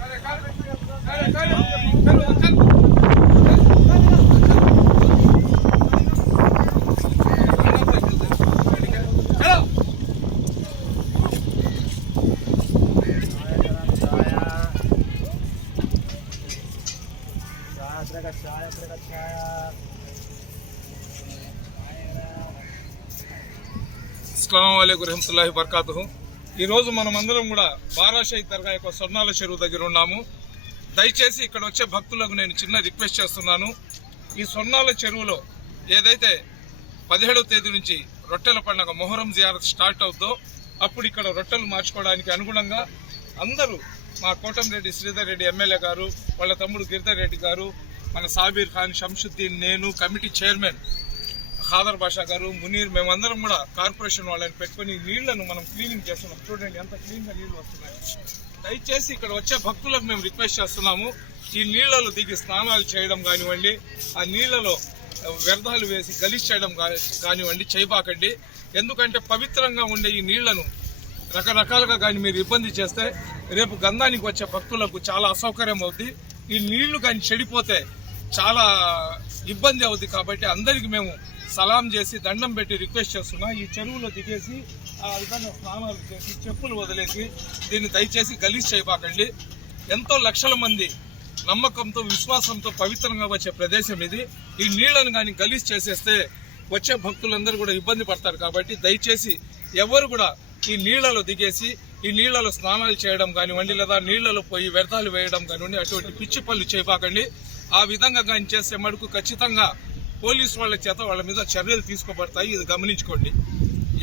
Cara, cara, cara. అస్సలం అయికు రహమతుల్లాహి బర్కాతు ఈరోజు మనం అందరం కూడా బారాషాయి దర్గా యొక్క స్వర్ణాల చెరువు దగ్గర ఉన్నాము. దయచేసి ఇక్కడ వచ్చే భక్తులకు నేను చిన్న రిక్వెస్ట్ చేస్తున్నాను. ఈ స్వర్ణాల చెరువులో ఏదైతే పదిహేడవ తేదీ నుంచి రొట్టెల పండుగ మొహరం జియారత్ స్టార్ట్ అవుతుందో అప్పుడు ఇక్కడ రొట్టెలు మార్చుకోవడానికి అనుగుణంగా అందరూ మా కోటంరెడ్డి శ్రీధర్ రెడ్డి ఎమ్మెల్యే గారు వాళ్ళ తమ్ముడు గిరిధర్ రెడ్డి గారు మన సాబీర్ ఖాన్ శంషుద్దీన్ నేను కమిటీ చైర్మన్ ఖాదర్ బాషా గారు మునీర్ మేమందరం కూడా కార్పొరేషన్ వాళ్ళని పెట్టుకుని నీళ్ళను మనం క్లీనింగ్ చేస్తున్నాం. చూడండి ఎంత క్లీన్గా నీళ్ళు వస్తున్నాయి. దయచేసి ఇక్కడ వచ్చే భక్తులకు మేము రిక్వెస్ట్ చేస్తున్నాము ఈ నీళ్ళలో దిగి స్నానాలు చేయడం కానివ్వండి ఆ నీళ్ళలో వ్యర్థాలు వేసి గలీజ్ చేయడం కానివ్వండి చేయబాకండి. ఎందుకంటే పవిత్రంగా ఉండే ఈ నీళ్ళను రకరకాలుగా కానీ మీరు ఇబ్బంది చేస్తే రేపు గంధానికి వచ్చే భక్తులకు చాలా అసౌకర్యం అవుద్ది. ఈ నీళ్ళు కానీ చెడిపోతే చాలా ఇబ్బంది అవుద్ది కాబట్టి అందరికి మేము సలాం చేసి దండం పెట్టి రిక్వెస్ట్ చేస్తున్నా. ఈ చెరువులో దిగేసి ఆ విధంగా స్నానాలు చేసి చెప్పులు వదిలేసి దీన్ని దయచేసి గలీజ్ చేయబాకండి. ఎంతో లక్షల మంది నమ్మకంతో విశ్వాసంతో పవిత్రంగా వచ్చే ప్రదేశం ఇది. ఈ నీళ్ళను కానీ గలీజ్ చేసేస్తే వచ్చే భక్తులందరూ కూడా ఇబ్బంది పడతారు కాబట్టి దయచేసి ఎవరు కూడా ఈ నీళ్ళలో దిగేసి ఈ నీళ్ళలో స్నానాలు చేయడం కానివ్వండి లేదా నీళ్ళలో పోయి వ్యర్థాలు వేయడం కానివ్వండి అటువంటి పిచ్చి పనులు చేయబాకండి. ఆ విధంగా కానీ చేస్తే మటుకు ఖచ్చితంగా పోలీసు వాళ్ళ చేత వాళ్ళ మీద చర్యలు తీసుకోబడతాయి. ఇది గమనించుకోండి.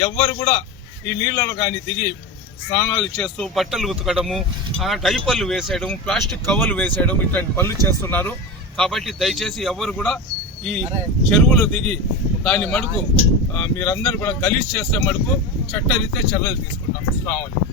ఎవ్వరు కూడా ఈ నీళ్ళలో కానీ దిగి స్నానాలు చేస్తూ బట్టలు ఉతకడము డైపర్లు వేసేయడం ప్లాస్టిక్ కవర్లు వేసేయడం ఇట్లాంటి పనులు చేస్తున్నారు. కాబట్టి దయచేసి ఎవరు కూడా ఈ చెరువులు దిగి దాని మడుకు మీరందరూ కూడా గలీజ్ చేస్తే మడుకు చట్టరీత్యా చర్యలు తీసుకుంటాం. అలైకుం.